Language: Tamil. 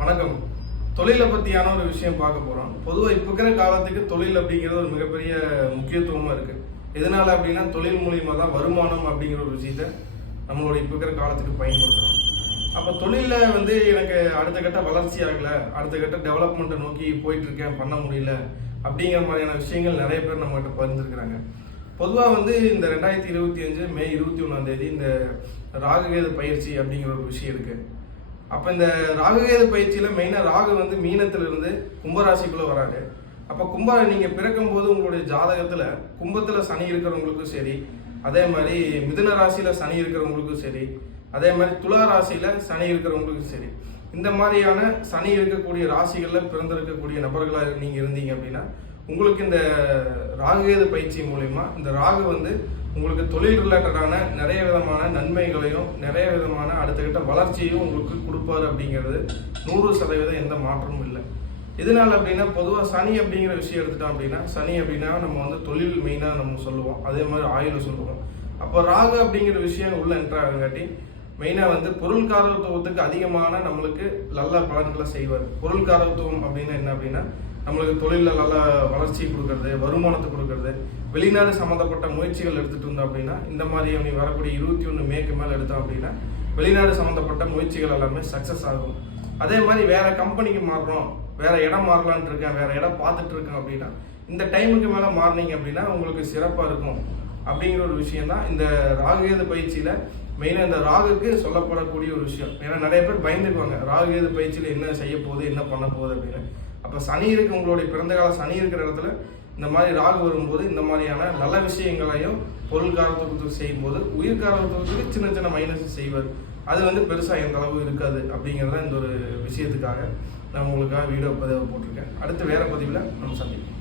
வணக்கம். தொழிலை பற்றியான ஒரு விஷயம் பார்க்க போகிறோம். பொதுவாக இப்போ இருக்கிற காலத்துக்கு தொழில் அப்படிங்கிறது ஒரு மிகப்பெரிய முக்கியத்துவமாக இருக்குது. எதனால் அப்படின்னா தொழில் மூலியமாக தான் வருமானம் அப்படிங்கிற ஒரு விஷயத்தை நம்மளோட இப்போ இருக்கிற காலத்துக்கு பயன்படுத்துகிறோம். அப்போ தொழிலில் எனக்கு அடுத்த கட்ட வளர்ச்சி ஆகலை, அடுத்த கட்ட டெவலப்மெண்ட்டை நோக்கி போயிட்டுருக்கேன், பண்ண முடியல அப்படிங்கிற மாதிரியான விஷயங்கள் நிறைய பேர் நம்மகிட்ட பகிர்ந்துருக்கிறாங்க. பொதுவாக இந்த 2025 மே 21 இந்த ராகுகேது பயிற்சி அப்படிங்கிற ஒரு விஷயம் இருக்குது. அப்போ இந்த ராகுகேது பயிற்சியில் மெயினாக ராகு மீனத்திலிருந்து கும்பராசிக்குள்ளே வராது. அப்போ நீங்கள் பிறக்கும் போது உங்களுடைய ஜாதகத்தில் கும்பத்தில் சனி இருக்கிறவங்களுக்கும் சரி, அதே மாதிரி மிதுன ராசியில் சனி இருக்கிறவங்களுக்கும் சரி, அதே மாதிரி துலா ராசியில் சனி இருக்கிறவங்களுக்கும் சரி, இந்த மாதிரியான சனி இருக்கக்கூடிய ராசிகளில் பிறந்திருக்கக்கூடிய நபர்களாக நீங்கள் இருந்தீங்க அப்படின்னா உங்களுக்கு இந்த ராகுகேது பயிற்சி மூலயமா இந்த ராகு உங்களுக்கு தொழில் ரிலேட்டடான நிறைய விதமான நன்மைகளையும் நிறைய விதமான அடுத்த கட்ட வளர்ச்சியையும் உங்களுக்கு கொடுப்பாரு அப்படிங்கிறது 100% எந்த மாற்றமும் இல்லை. இதனால அப்படின்னா பொதுவாக சனி அப்படிங்கிற விஷயம் எடுத்துட்டோம் அப்படின்னா சனி அப்படின்னா நம்ம தொழில் மெயினாக நம்ம சொல்லுவோம், அதே மாதிரி ஆயுள் சொல்லுவோம். அப்போ ராகு அப்படிங்கிற விஷயம் உள்ள என்ட்ராகாட்டி மெயினாக பொருள் காரகத்துவத்துக்கு அதிகமான நம்மளுக்கு நல்ல பலன்களை செய்வார். பொருள் காரகத்துவம் அப்படின்னா என்ன அப்படின்னா நம்மளுக்கு தொழிலில் நல்ல வளர்ச்சி கொடுக்கறது, வருமானத்தை கொடுக்கறது, வெளிநாடு சம்மந்தப்பட்ட முயற்சிகள் எடுத்துகிட்டு இருந்தோம் அப்படின்னா இந்த மாதிரி வரக்கூடிய 21 மேக்கு மேலே எடுத்தோம் அப்படின்னா வெளிநாடு சம்மந்தப்பட்ட முயற்சிகள் எல்லாமே சக்ஸஸ் ஆகும். அதே மாதிரி வேற கம்பெனிக்கு மாறுறோம், வேற இடம் மாறலான்ட்டு இருக்கேன், வேற இடம் பார்த்துட்டு இருக்கேன் அப்படின்னா இந்த டைமுக்கு மேலே மாறினீங்க அப்படின்னா உங்களுக்கு சிறப்பாக இருக்கும் அப்படிங்கிற ஒரு விஷயம் தான் இந்த ராகுகேது பயிற்சியில் மெயினாக இந்த ராகுக்கு சொல்லப்படக்கூடிய ஒரு விஷயம். ஏன்னா நிறைய பேர் பயந்துக்குவாங்க ராகுகேது பயிற்சியில் என்ன செய்ய போகுது, என்ன பண்ண போகுது அப்படின்னு. அப்போ சனி இருக்கு, உங்களுடைய பிறந்த கால சனி இருக்கிற இடத்துல இந்த மாதிரி ராகு வரும்போது இந்த மாதிரியான நல்ல விஷயங்களையும் பொருள் காரத்துவத்துக்கு செய்யும்போது உயிர் காரத்துவத்துக்கு சின்ன சின்ன மைனஸ் செய்வார். அது பெருசாக எந்த அளவு இருக்காது அப்படிங்கிறத இந்த ஒரு விஷயத்துக்காக நான் உங்களுக்காக வீடியோ பதிவு போட்டிருக்கேன். அடுத்து வேற பதிவில் நம்ம சந்திப்போம்.